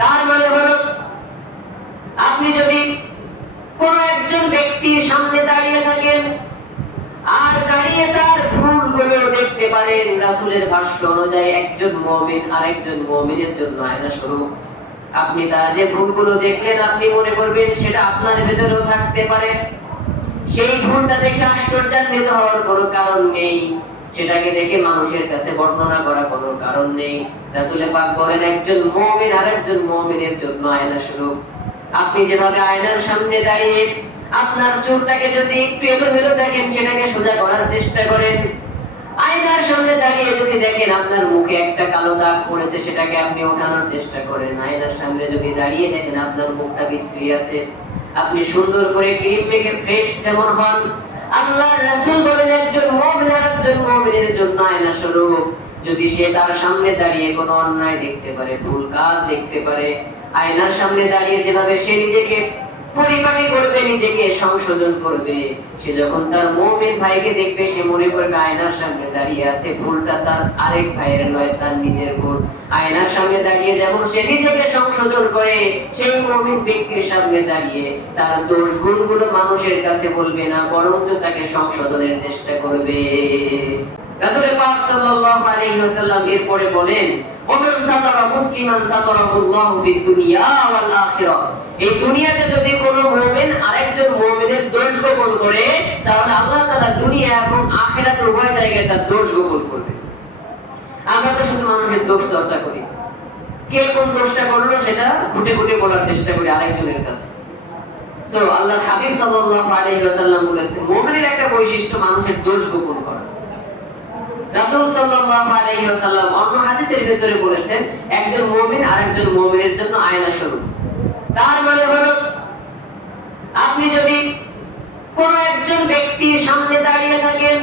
তার মানে হলো আপনি যদি কোন একজন ব্যক্তির সামনে দাঁড়িয়ে থাকেন আর দাঁড়িয়ে তার ভুলগুলো দেখতে পারেন, রাসূলের ভাষ্য অনুযায়ী একজন মুমিন আরেকজন মুমিনের জন্য আয়না স্বরূপ। আপনি তার যে ভুলগুলো দেখলেন আপনি মনে করবেন সেটা আপনার ভেতরেও থাকতে পারে, সেই ভুলটা দেখে আশ্চর্যান্বিত হওয়ার কোনো কারণ নেই, সেটাকে দেখে মানুষের কাছে বর্ণনা করার কোনো কারণ নেই। রাসূল পাক বলেন একজন মুমিন আরেকজন মুমিনের জন্য আয়না স্বরূপ। আপনি যেভাবে আয়নার সামনে দাঁড়িয়ে আপনার চুলটাকে যদি একটু এলোমেলো দেখেন সেটাকে সোজা করার চেষ্টা করেন, আয়নার সামনে দাঁড়িয়ে যদি দেখেন আপনার মুখে একটা কালো দাগ পড়েছে সেটাকে আপনি ওঠানোর চেষ্টা করেন, আয়নার সামনে যদি দাঁড়িয়ে দেখেন আপনার মুখটা বিশ্রী আছে, আপনি সুন্দর করে ক্রিম মেখে ফ্রেশ যেমন হন, আল্লাহর রাসূল বলেন একজন মুমিন আরেকজন মুমিনের জন্য আয়না স্বরূপ। যদি সে তার সামনে দাঁড়িয়ে কোনো অন্যায় দেখতে পারে, ভুল কাজ দেখতে পারে, আয়নার সামনে দাঁড়িয়ে যেভাবে সে নিজেকে পরিপাটি করবে, নিজেকে সংশোধন করবে, সে যখন তার মুমিন ভাইকে দেখবে সে মনে করবে আয়নার সামনে দাঁড়িয়ে আছে, ভুলটা তার আরেক ভাইয়ের নয়, তার নিজের ভুল। আয়নার সামনে দাঁড়িয়ে যেমন সে নিজেকে সংশোধন করে, সেই মুমিন ব্যক্তির সামনে দাঁড়িয়ে তার দোষ গুণগুলো মানুষের কাছে বলবে না, বরঞ্চ তাকে সংশোধনের চেষ্টা করবে। রাসূল পাক সাল্লাল্লাহু আলাইহি ওয়াসাল্লাম এরপরে বলেন ওমান সাতারা মুসলিমান সাতারাহুল্লাহু ফিদ দুনিয়া ওয়াল আখিরাহ। এই দুনিয়াতে যদি কোনো মুমিন আরেকজন মুমিনের দোষ গোপন করে তাহলে আল্লাহ তাআলা দুনিয়া এবং আখিরাতে উভয় জায়গায় তার দোষ গোপন করবে। আমরা তো শুধু মানুষের দোষ চর্চা করি, কে কোন দোষটা করলো সেটা ঘুটে ঘুটে বলার চেষ্টা করি আরেকজনের কাছে। তো আল্লাহর হাবিব সাল্লাল্লাহু আলাইহি ওয়াসাল্লাম বলেছেন মুমিনের একটা বৈশিষ্ট্য মানুষের দোষ গোপন করা। রাসূল সাল্লাল্লাহু আলাইহি ওয়াসাল্লাম অন্য হাদিসের ভিতরে বলেছেন একজন মুমিন আরেকজন মুমিনের জন্য আয়না স্বরূপ। তার মানে হলো আপনি যদি কোন একজন ব্যক্তির সামনে দাঁড়িয়ে থাকেন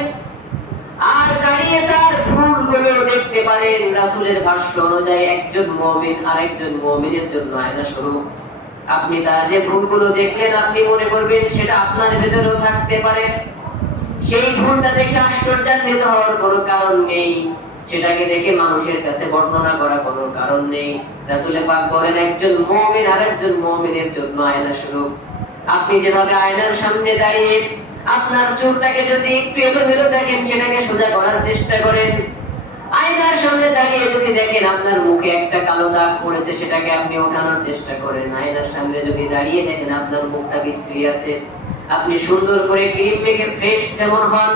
আর দাঁড়িয়ে তার ভুলগুলো দেখতে পারেন, রাসূলের ভাষ্য অনুযায়ী একজন মুমিন আরেকজন মুমিনের জন্য আয়না স্বরূপ। আপনি তার যে ভুলগুলো দেখলেন আপনি মনে করবেন সেটা আপনার ভেতরেও থাকতে পারে, সেই ভুলটা দেখে আশ্চর্যান্বিত হওয়ার কোনো কারণ নেই, সেটাকে দেখে মানুষের কাছে বর্ণনা করার কোনো কারণ নেই। রাসূল পাক বলেন একজন মুমিন আরেকজন মুমিনের জন্য আয়না স্বরূপ। আপনি যেভাবে আয়নার সামনে দাঁড়িয়ে আপনার চুলটাকে যদি একটু এলোমেলো দেখেন সেটাকে সোজা করার চেষ্টা করেন, আয়নার সামনে দাঁড়িয়ে যদি দেখেন আপনার মুখে একটা কালো দাগ পড়েছে সেটাকে আপনি ওঠানোর চেষ্টা করেন, আয়নার সামনে যদি দাঁড়িয়ে দেখেন আপনার মুখটা বিশ্রী আছে, আপনি সুন্দর করে ক্রিম মেখে ফ্রেশ যেমন হন,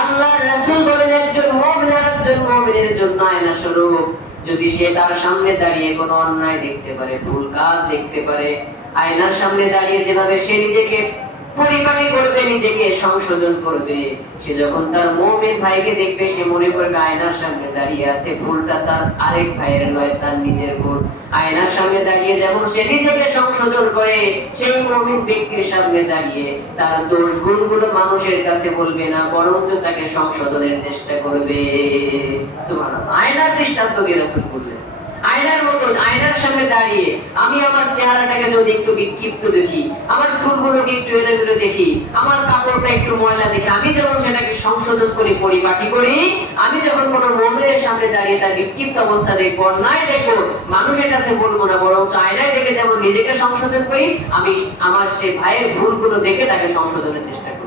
আল্লাহর রাসূল বলেন একজন মুমিন আরেকজন মুমিনের জন্য আয়না স্বরূপ। যদি সে তার সামনে দাঁড়িয়ে কোনো অন্যায় দেখতে পারে, ভুল কাজ দেখতে পারে, আয়নার সামনে দাঁড়িয়ে যেভাবে সে নিজেকে পরিপাটি করবে, নিজেকে সংশোধন করবে, সে যখন তার মুমিন ভাইকে দেখবে সে মনে করবে আয়নার সামনে দাঁড়িয়ে আছে, ভুলটা তার আরেক ভাইয়ের নয়, তার নিজের ভুল। আয়নার সামনে দাঁড়িয়ে যেমন সে নিজেকে সংশোধন করে, সেই মুমিন ব্যক্তির সামনে দাঁড়িয়ে তার দোষ গুণগুলো মানুষের কাছে বলবে না, বরঞ্চ তাকে সংশোধনের চেষ্টা করবে। সুবহানাল্লাহ। আয়নার দৃষ্টান্ত দিয়ে রাসূল বললেন আয়নার মতো, আয়নার সামনে দাঁড়িয়ে আমি আমার চেহারাটাকে যদি একটু বিক্ষিপ্ত দেখি, আমার চুলগুলোকে একটু এলোমেলো দেখি, আমার কাপড়টা একটু ময়লা দেখি, আমি যখন সেটাকে সংশোধন করি, পরিপাটি করি, আমি যখন কোনো মুমিনের সামনে দাঁড়িয়ে তার বিক্ষিপ্ত অবস্থা দেখবো, অন্যায় দেখবো, মানুষের কাছে বলবো না, বরং আয়নায় দেখে যেমন নিজেকে সংশোধন করি, আমি আমার সে ভাইয়ের ভুলগুলো দেখে তাকে সংশোধনের চেষ্টা করি।